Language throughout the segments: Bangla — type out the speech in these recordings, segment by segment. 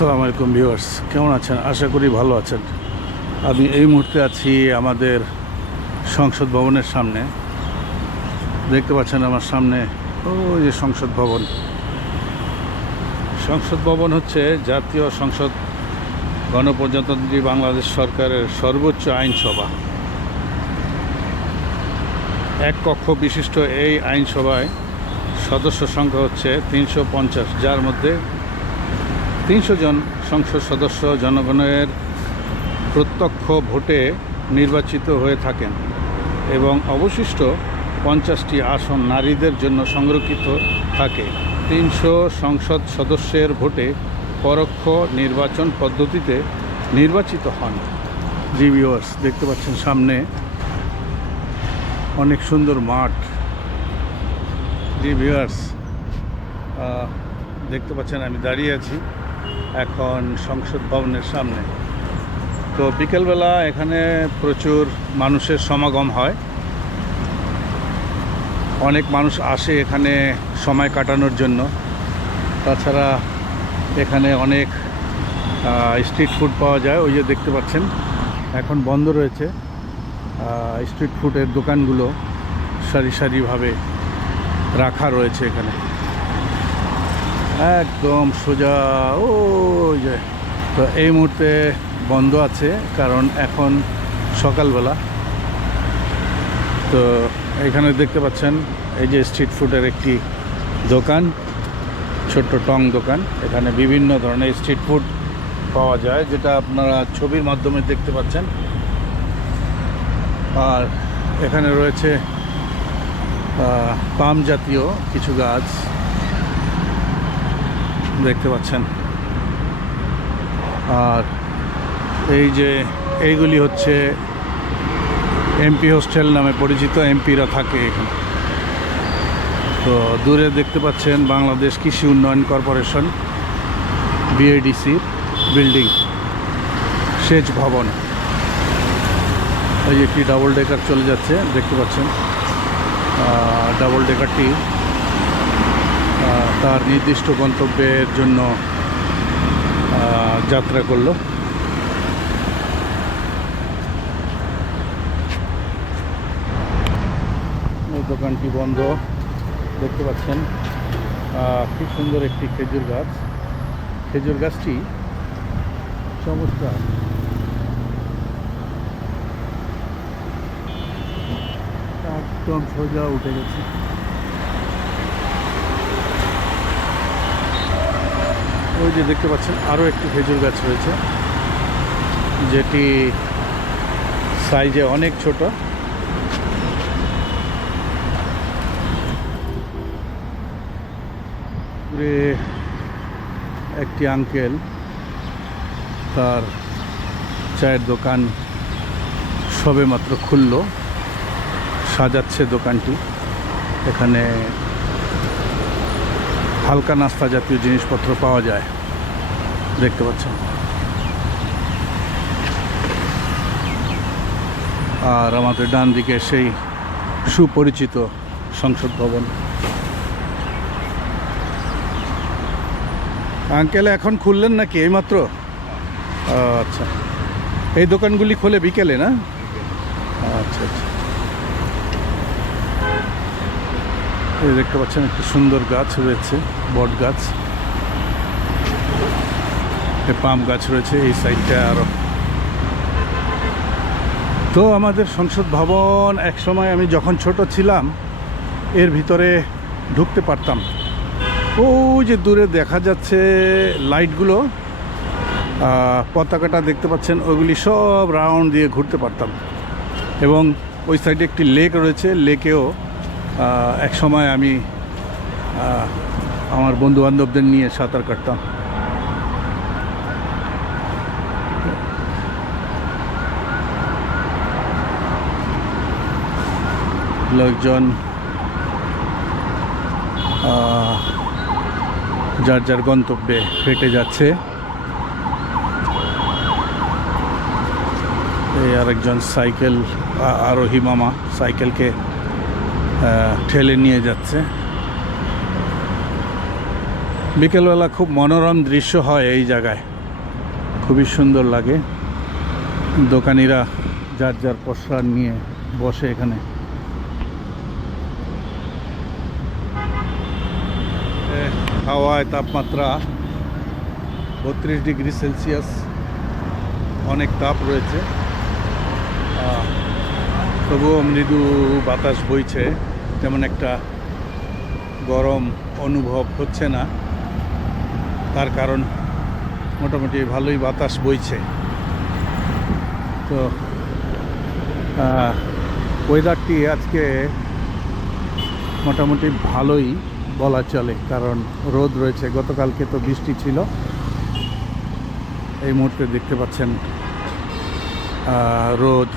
আসসালামু আলাইকুম ভিউয়ার্স, কেমন আছেন? আশা করি ভালো আছেন। আমি এই মুহূর্তে আছি আমাদের সংসদ ভবনের সামনে। দেখতে পাচ্ছেন আমার সামনে ওই যে সংসদ ভবন। সংসদ ভবন হচ্ছে জাতীয় সংসদ গণপ্রজাতন্ত্রী বাংলাদেশ সরকারের সর্বোচ্চ আইনসভা। এক কক্ষ বিশিষ্ট এই আইনসভায় সদস্য সংখ্যা হচ্ছে তিনশো পঞ্চাশ, যার মধ্যে তিনশো জন সংসদ সদস্য জনগণের প্রত্যক্ষ ভোটে নির্বাচিত হয়ে থাকেন এবং অবশিষ্ট পঞ্চাশটি আসন নারীদের জন্য সংরক্ষিত থাকে। তিনশো সংসদ সদস্যের ভোটে পরোক্ষ নির্বাচন পদ্ধতিতে নির্বাচিত হন। জিভিওয়ার্স দেখতে পাচ্ছেন সামনে অনেক সুন্দর মাঠ। জি দেখতে পাচ্ছেন আমি দাঁড়িয়ে আছি। এখন সংসদ ভবনের সামনে। তো বিকেলবেলা এখানে প্রচুর মানুষের সমাগম হয়। অনেক মানুষ আসে এখানে সময় কাটানোর জন্য। তাছাড়া এখানে অনেক স্ট্রিট ফুড পাওয়া যায়, ওই যে দেখতে পাচ্ছেন। এখন বন্ধ রয়েছে। স্ট্রিট ফুডের দোকানগুলো সারি সারিভাবে রাখা রয়েছে এখানে। একদম সোজা ও যে। তো এই মুহূর্তে বন্ধ আছে, কারণ এখন সকালবেলা। তো এখানে দেখতে পাচ্ছেন, এই যে স্ট্রিট ফুডের একটি দোকান, ছোট্ট টং দোকান। এখানে বিভিন্ন ধরনের স্ট্রিট ফুড পাওয়া যায়, যেটা আপনারা ছবির মাধ্যমে দেখতে পাচ্ছেন। আর এখানে রয়েছে পাম জাতীয় কিছু গাছ। দেখতে পাচ্ছেন। আর এই যে এইগুলি হচ্ছে এমপি হোস্টেল নামে পরিচিত এমপিরা থাকে এখানে। তো দূরে দেখতে পাচ্ছেন বাংলাদেশ কৃষি উন্নয়ন কর্পোরেশন বিএডিসি বিল্ডিং, সেচ ভবন। এই যে একটি ডাবল ডেকার চলে যাচ্ছে, দেখতে পাচ্ছেন। ডাবল ডেকারটি তার নির্দিষ্ট গন্তব্যের জন্য যাত্রা করল। এই দোকানটি বন্ধ, দেখতে পাচ্ছেন। খুব সুন্দর একটি খেজুর গাছ। খেজুর গাছটি চমৎকার। একদম সোজা উঠে গেছে। ওই যে দেখতে পাচ্ছেন, আরও একটি খেজুর গাছ রয়েছে, যেটি সাইজে অনেক ছোট। একটি আঙ্কেল তার চায়ের দোকান সবে মাত্র খুলল, সাজাচ্ছে দোকানটি। এখানে হালকা নাস্তা জাতীয় জিনিসপত্র পাওয়া যায়। দেখতে পাচ্ছেন। আর আমাদের ডান দিকে সেই সুপরিচিত সংসদ ভবন। আঙ্কেল, এখন খুললেন নাকি এইমাত্র? আচ্ছা। এই দোকানগুলি খোলে বিকেলে, না? আচ্ছা আচ্ছা। এই দেখতে পাচ্ছেন একটি সুন্দর গাছ রয়েছে, বট গাছ। পাম গাছ রয়েছে এই সাইডটা আরও। তো আমাদের সংসদ ভবন এক সময় আমি যখন ছোট ছিলাম, এর ভিতরে ঢুকতে পারতাম। ওই যে দূরে দেখা যাচ্ছে লাইটগুলো পতাকাটা দেখতে পাচ্ছেন ওইগুলি সব রাউন্ড দিয়ে ঘুরতে পারতাম। এবং ওই সাইডে একটি লেক রয়েছে, লেকেও এক সময় আমি আমার বন্ধু বান্ধবদের নিয়ে সাঁতার কাটতাম। লোকজন যার যার গন্তব্যে হেঁটে যাচ্ছে। এই আরেকজন সাইকেল আরোহী মামা সাইকেলকে ঠেলে নিয়ে যাচ্ছে। বিকেলবেলা খুব মনোরম দৃশ্য হয় এই জায়গায়। খুবই সুন্দর লাগে। দোকানিরা যার যার প্রসাদ নিয়ে বসে এখানে। হাওয়ায় তাপমাত্রা বত্রিশ ডিগ্রি সেলসিয়াস। অনেক তাপ রয়েছে। তবুও মৃদু বাতাস বইছে। তেমন একটা গরম অনুভব হচ্ছে না। তার কারণ মোটামুটি ভালোই বাতাস বইছে। তো ওয়েদারটি আজকে মোটামুটি ভালোই বলা চলে, কারণ রোদ রয়েছে। গতকালকে তো বৃষ্টি ছিল। এই মুহূর্তে দেখতে পাচ্ছেন রোদ,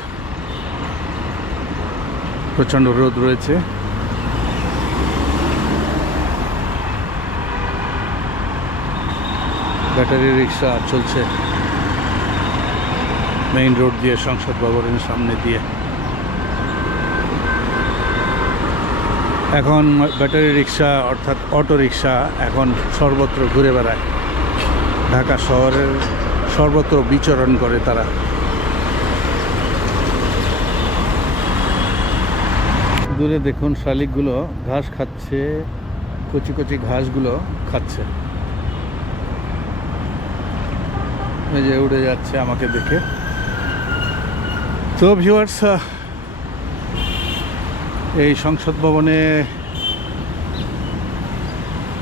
প্রচণ্ড রোদ রয়েছে। ব্যাটারি রিক্সা চলছে মেইন রোড দিয়ে সংসদ ভবনের সামনে দিয়ে। এখন ব্যাটারি রিক্সা অর্থাৎ অটো রিক্সা এখন সর্বত্র ঘুরে বেড়ায়। ঢাকা শহরের সর্বত্র বিচরণ করে তারা। দূরে দেখুন শালিকগুলো ঘাস খাচ্ছে, কচি কচি ঘাসগুলো খাচ্ছে এই যে উড়ে যাচ্ছে আমাকে দেখে। তো ভিউয়ার্স এই সংসদ ভবনে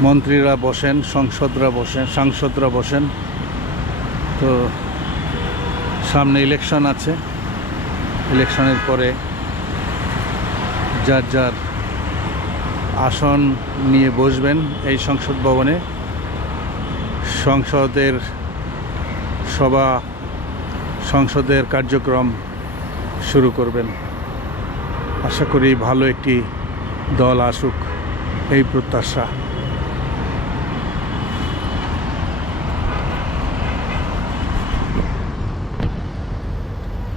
মন্ত্রীরা বসেন, সংসদরা বসেন, সাংসদরা বসেন। তো সামনে ইলেকশন আছে। ইলেকশনের পরে যার যার আসন নিয়ে বসবেন এই সংসদ ভবনে। সংসদের সভা সংসদের কার্যক্রম শুরু করবেন। আশা করি ভালো একটি দল আসুক এই প্রত্যাশা।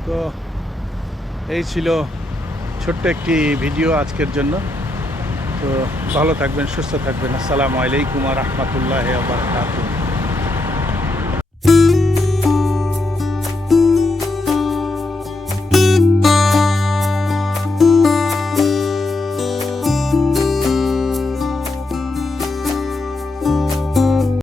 তো এই ছিল ছোট্ট একটি ভিডিও আজকের জন্য। তো ভালো থাকবেন, সুস্থ থাকবেন। আসসালামু আলাইকুম রহমতুল্লাহ বারকাতুহ।